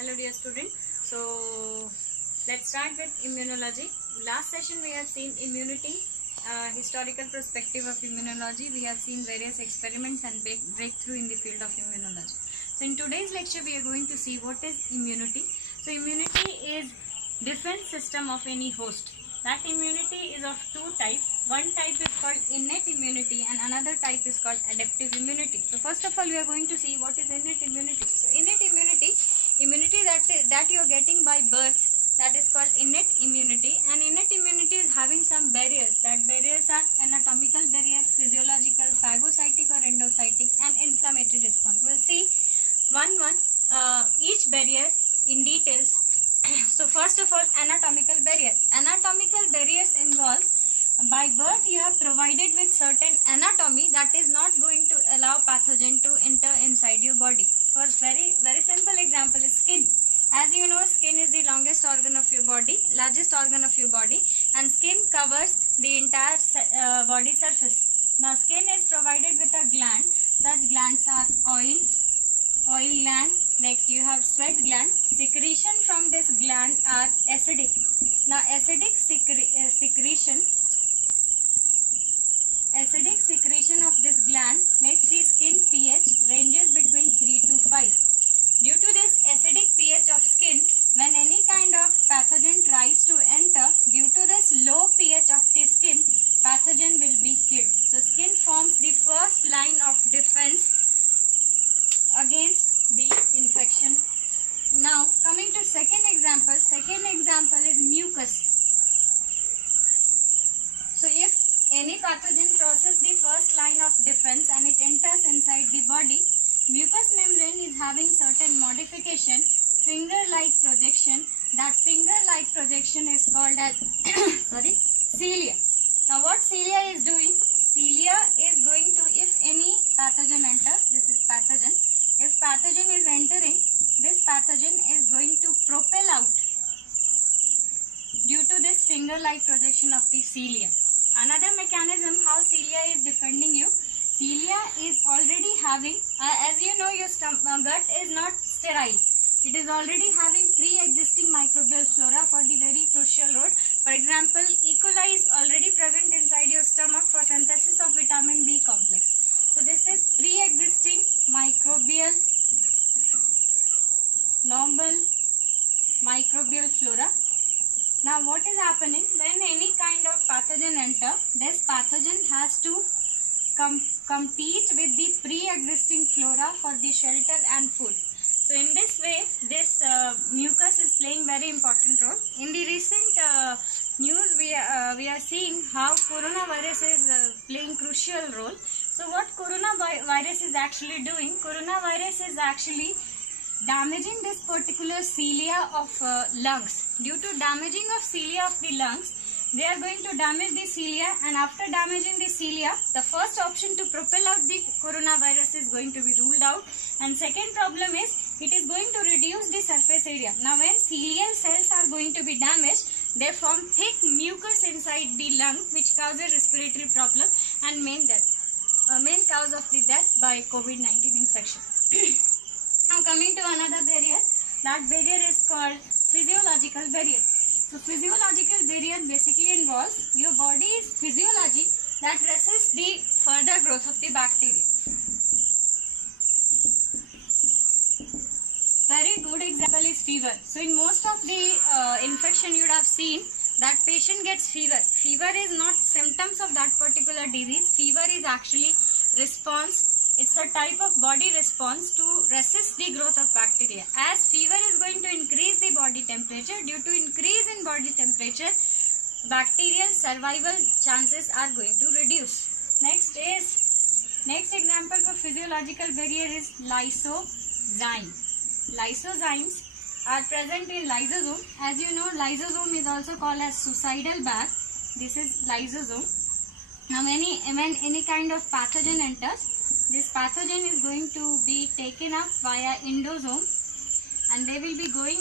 Hello dear student. So let's start with immunology. Last session we have seen immunity, historical perspective of immunology. We have seen various experiments and breakthrough in the field of immunology. So in today's lecture we are going to see what is immunity. So immunity is defense system of any host. That immunity is of two types. One type is called innate immunity and another type is called adaptive immunity. So first of all we are going to see what is innate immunity. So innate immunity that you are getting by birth, that is called innate immunity, and innate immunity is having some barriers. That barriers are anatomical barrier, physiological, phagocytic or endocytic, and inflammatory response. We'll see each barrier in details. So first of all, anatomical barrier. Anatomical barriers involves by birth you have provided with certain anatomy that is not going to allow pathogen to enter inside your body. For very simple example is skin. As you know, skin is the longest organ of your body, largest organ of your body, and skin covers the entire body surface. Now skin is provided with a gland. Such glands are oil gland. Next you have sweat gland. Secretion from this gland are acidic. Now acidic secretion of this gland makes the skin pH ranges between 3 to 5. Due to this acidic pH of skin, when any kind of pathogen tries to enter, due to this low pH of the skin, pathogen will be killed. So skin forms the first line of defense against the infection. Now coming to second example is mucus. So if any pathogen crosses the first line of defense and it enters inside the body, mucous membrane is having certain modification, finger-like projection. That finger-like projection is called as cilia. Now what cilia is doing? Cilia is going to, if any pathogen enters, this is pathogen. If pathogen is entering, this pathogen is going to propel out due to this finger-like projection of the cilia. Another mechanism how cilia is defending you. Cilia is already having, as you know, your gut is not sterile. It is already having pre-existing microbial flora for the very crucial role. For example, E. coli is already present inside your stomach for synthesis of vitamin B complex. So this is pre-existing microbial, normal microbial flora. Now what is happening? When any kind of pathogen enter, this pathogen has to compete with the pre-existing flora for the shelter and food. So in this way, this mucus is playing very important role. In the recent news, we are seeing how coronavirus is playing crucial role. So what coronavirus is actually doing? Coronavirus is actually damaging this particular cilia of lungs. Due to damaging of cilia of the lungs, they are going to damage the cilia, and after damaging the cilia, the first option to propel out the coronavirus is going to be ruled out, and second problem is it is going to reduce the surface area. Now when cilial cells are going to be damaged, they form thick mucus inside the lung which causes respiratory problem and main cause of the death by COVID-19 infection. Now coming to another barrier, that barrier is called physiological barrier. So physiological barrier basically involves your body's physiology that resists the further growth of the bacteria. Very good example is fever. So in most of the infection you would have seen that patient gets fever. Fever is not symptoms of that particular disease. Fever is actually response. It's a type of body response to resist the growth of bacteria. As fever is going to increase the body temperature, due to increase in body temperature, bacterial survival chances are going to reduce. Next example for physiological barrier is lysozyme. Lysozymes are present in lysosome. As you know, lysosome is also called as suicidal bag. This is lysosome. Now when any kind of pathogen enters, this pathogen is going to be taken up via endosome and they will be going